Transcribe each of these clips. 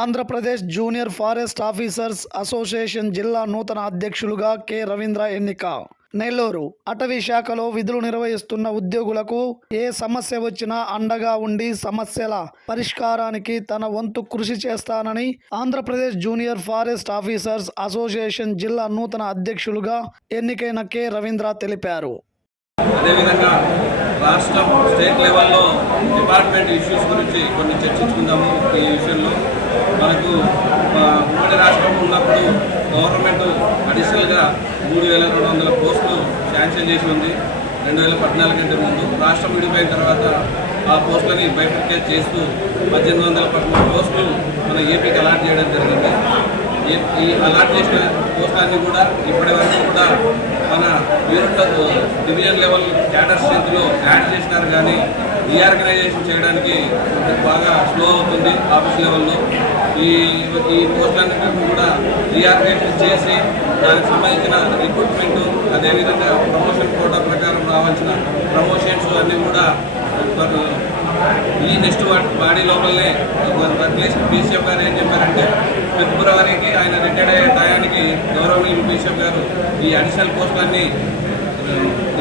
Andhra Pradesh junior forest officers association జిల్లా నూతన అధ్యక్షులుగా కె. రవీంద్ర ఎన్నిక. నెల్లూరు అటవీ శాఖలో విధులు నిర్వహిస్తున్న ఉద్యోగులకు ఏ సమస్య వచ్చినా అండగా ఉండి సమస్యల పరిష్కారానికి తన వంతు కృషి చేస్తానని Andhra Pradesh junior forest officers association జిల్లా నూతన అధ్యక్షులుగా ఎన్నికైన కె. రవీంద్ర తెలిపారు. అదేవిధంగా రాష్ట్రం స్టేట్ లెవెల్లో డిపార్ట్మెంట్ ఇష్యూస్ గురించి కొన్ని చర్చించుకుందాము ఈ విషయంలో. మనకు ఉమ్మడి రాష్ట్రం ఉన్నప్పుడు గవర్నమెంట్ అడిషనల్గా మూడు వేల రెండు వందల పోస్టులు శాంక్షన్ చేసి ఉంది. రెండు వేల పద్నాలుగు కంటే ముందు. రాష్ట్రం విడిపోయిన తర్వాత ఆ పోస్టులని బైఫర్కేట్ చేస్తూ పద్దెనిమిది వందల పదమూడు పోస్టులు మన ఏపీకి అలాట్ చేయడం జరిగింది. ఈ- ఈ అలాట్ చేసిన పోస్టులన్నీ కూడా ఇప్పటి వరకు కూడా మన యూనిట్ డివిజన్ లెవెల్ క్యాడర్ స్ట్రెంత్లో యాడ్ చేసినారు కానీ రీఆర్గనైజేషన్ చేయడానికి బాగా స్లో అవుతుంది ఆఫీస్ లెవెల్లో. ఈ ఈ పోస్టులన్నింటినీ కూడా రీఆర్గనైజేషన్ చేసి దానికి సంబంధించిన రిక్రూట్మెంట్ అదేవిధంగా ప్రమోషన్ కోటా ప్రకారం రావాల్సిన ప్రమోషన్స్ అన్నీ కూడా ఈ నెక్స్ట్ బాడీ లోపలనే at least B C F గారు ఏం చెప్పారంటే ఫిబ్రవరికి ఆయన రిటైర్డ్ అయ్యే టయానికి గౌరవనీయులు బీసీఎఫ్ గారు ఈ అడిషనల్ పోస్టులన్నీ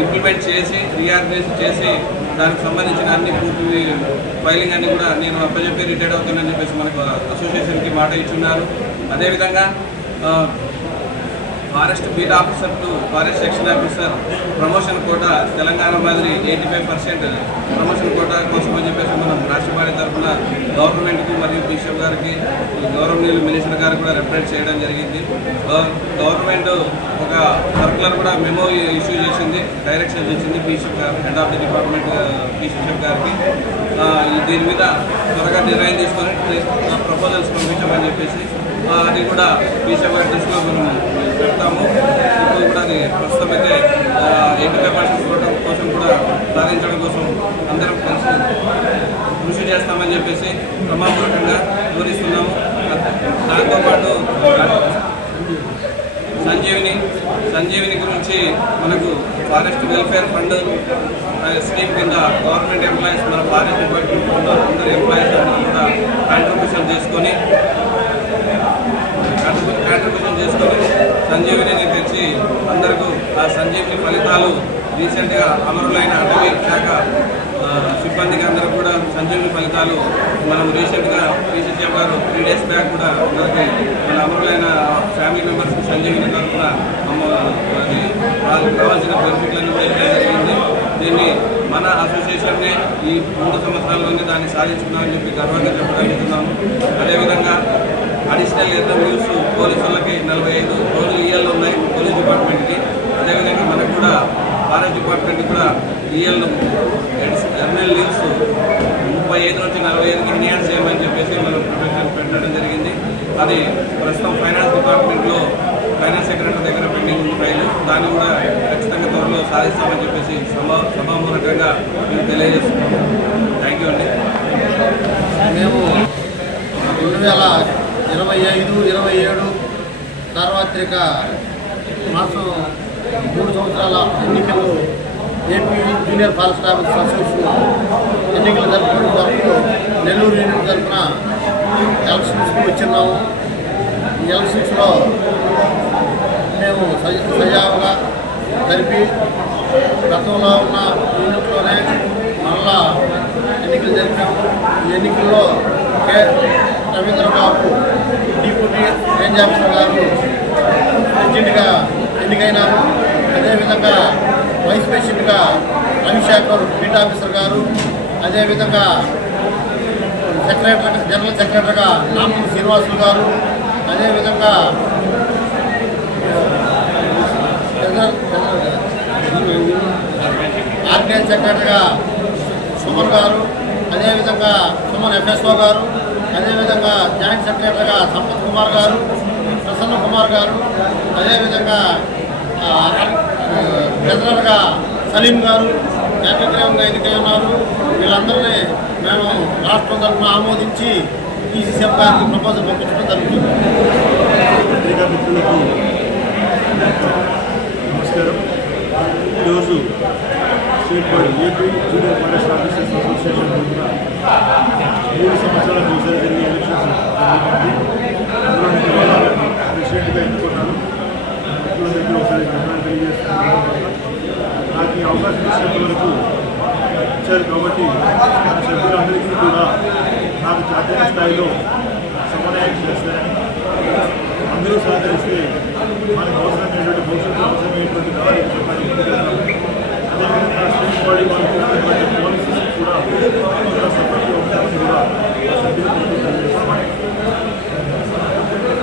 ఇంప్లిమెంట్ చేసి రీఆర్గనైజ్ చేసి దానికి సంబంధించిన అన్ని పూర్తి ఫైలింగ్ అన్ని కూడా నేను అప్పచెప్పి రిటైర్డ్ అవుతానని చెప్పేసి మనకు అసోసియేషన్కి మాట ఇచ్చున్నారు. అదేవిధంగా forest beat officer to forest section officer promotion quota Telangana మాదిరి eighty five percent promotion quota కోసం అని చెప్పేసి మనం రాష్ట్రపతి తరఫున గవర్నమెంట్కి మరియు బీసీఎఫ్ గారికి గౌరవనీయులు మినిస్టర్ గారు కూడా రిప్రజెంట్ చేయడం జరిగింది. గవర్నమెంట్ ఒక సర్కులర్ కూడా మెమో ఇష్యూ చేసింది డైరెక్షన్ ఇచ్చింది బీసీఎఫ్ గారు head of the department BCF గారికి. దీని మీద త్వరగా నిర్ణయం తీసుకొని ప్రపోజల్స్ పంపించమని చెప్పేసి అది కూడా బీసీఎఫ్ గారి దృష్టిలో మనం పెడతాము. ఇప్పుడు కూడా అది ప్రస్తుతం అయితే ఎయిటీ ఫైవ్ కోసం కూడా సాధించడం కోసం అందరం కలిసి కృషి చేస్తామని చెప్పేసి ప్రమాణపూర్వకంగా వివరిస్తున్నాము. దాంతోపాటు సంజీవిని సంజీవిని గురించి మనకు ఫారెస్ట్ వెల్ఫేర్ ఫండ్ స్కీమ్ కింద గవర్నమెంట్ ఎంప్లాయీస్ మన ఫారెస్ట్ డిపార్ట్మెంట్ ఉన్న అందరు ఎంప్లాయీస్ అందరూ కూడా కాంట్రిబ్యూషన్ చేసుకొని కాంట్రిబ్యూషన్ చేసుకొని సంజీవిని తెచ్చి అందరికీ ఆ సంజీవిని ఫలితాలు రీసెంట్గా అమరులైన అటవీ శాఖ సిబ్బందికి అందరూ కూడా సంజీవిని ఫలితాలు మనం రీసెంట్గా పీసీసీఎం గారు త్రీ డేస్ బ్యాక్ కూడా అందరికీ మన అమరులైన ఫ్యామిలీ మెంబర్స్కి సంజీవిని తరఫున అమ్మ వాళ్ళకి కావాల్సిన బెనిఫిట్లన్నీ జరిగింది. దీన్ని మన అసోసియేషన్నే ఈ మూడు సంవత్సరాల్లోనే దాన్ని సాధించుకున్నామని చెప్పి గర్వంగా చెప్పడానికి అదేవిధంగా అడిషనల్ ఇంటర్వ్యూస్ పోలీసులకి నలభై ఐదు రోజులు ఈఎల్ ఉన్నాయి పోలీస్ డిపార్ట్మెంట్కి. అదేవిధంగా మనకు కూడా ఫారెస్ట్ డిపార్ట్మెంట్ కూడా ఈఎల్ ఎర్నల్ లీవ్స్ ముప్పై ఐదు నుంచి నలభై ఐదుకి ఎన్హాన్స్ చేయమని చెప్పేసి మనం ప్రొఫెషన్ పెట్టడం జరిగింది. అది ప్రస్తుతం ఫైనాన్స్ డిపార్ట్మెంట్లో ఫైనాన్స్ సెక్రటరీ దగ్గర పెండింగ్ ఉన్న ఫైలు. దాన్ని కూడా ఖచ్చితంగా త్వరలో సాధిస్తామని చెప్పేసి సభా సభామూలకంగా మేము తెలియజేస్తున్నాము థ్యాంక్ యూ అండి. మేము రెండు వేల ఇరవై ఐదు ఇరవై ఏడు సార్వత్రిక మాసం మూడు సంవత్సరాల ఎన్నికలు AP junior forest office association ఎన్నికలు జరుపుకున్న వరకు నెల్లూరు యూనిట్ తరఫున ఎలక్షన్స్కి వచ్చిన్నాము ఈ ఎలక్షన్స్లో మేము సజావుగా జరిపి గతంలో ఉన్న యూనిట్లోనే మళ్ళా ఎన్నికలు జరిపాము. ఈ ఎన్నికల్లో K Ravindra Babu deputy range officer గారు ప్రెసిడెంట్గా ఎన్నికైనారు అదేవిధంగా వైస్ ప్రెసిడెంట్గా రవిశాఖర్ బీట్ ఆఫీసర్ గారు అదేవిధంగా సెక్రటరీ జనరల్ సెక్రటరీగా నామూరు శ్రీనివాసులు గారు అదేవిధంగా ఆర్గనైజ్ సెక్రటరీగా సుమన్ గారు అదేవిధంగా సుమన్ ఎఫ్ఎస్ఓ గారు అదేవిధంగా జాయింట్ సెక్రటరీగా సంపత్ కుమార్ గారు ప్రసన్న కుమార్ గారు అదేవిధంగా ట్రెజరర్గా సలీం గారు ఏకగ్రీవంగా ఎన్నికై ఉన్నారు వీళ్ళందరినీ మేము రాష్ట్రం తరఫున ఆమోదించి ఈసీసీఎం గారికి ప్రపోజల్ పంపించడం జరుగుతుంది. నమస్కారం. ఈరోజు AP junior forest officers association తరఫున మూడు సంవత్సరాల ఒకసారి జరిగే ఎలక్షన్స్ జరిగింది అందులో నేను ఇవాళ ప్రెసిడెంట్గా ఎన్నుకున్నాను ముఖ్యమంత్రికి ఒకసారి ధన్యవాదాలు తెలియజేస్తున్నాను నాకు ఈ అవకాశం ఇచ్చినంత వరకు ఇచ్చారు కాబట్టి మన సభ్యులందరికీ కూడా నాకు జాతీయ స్థాయిలో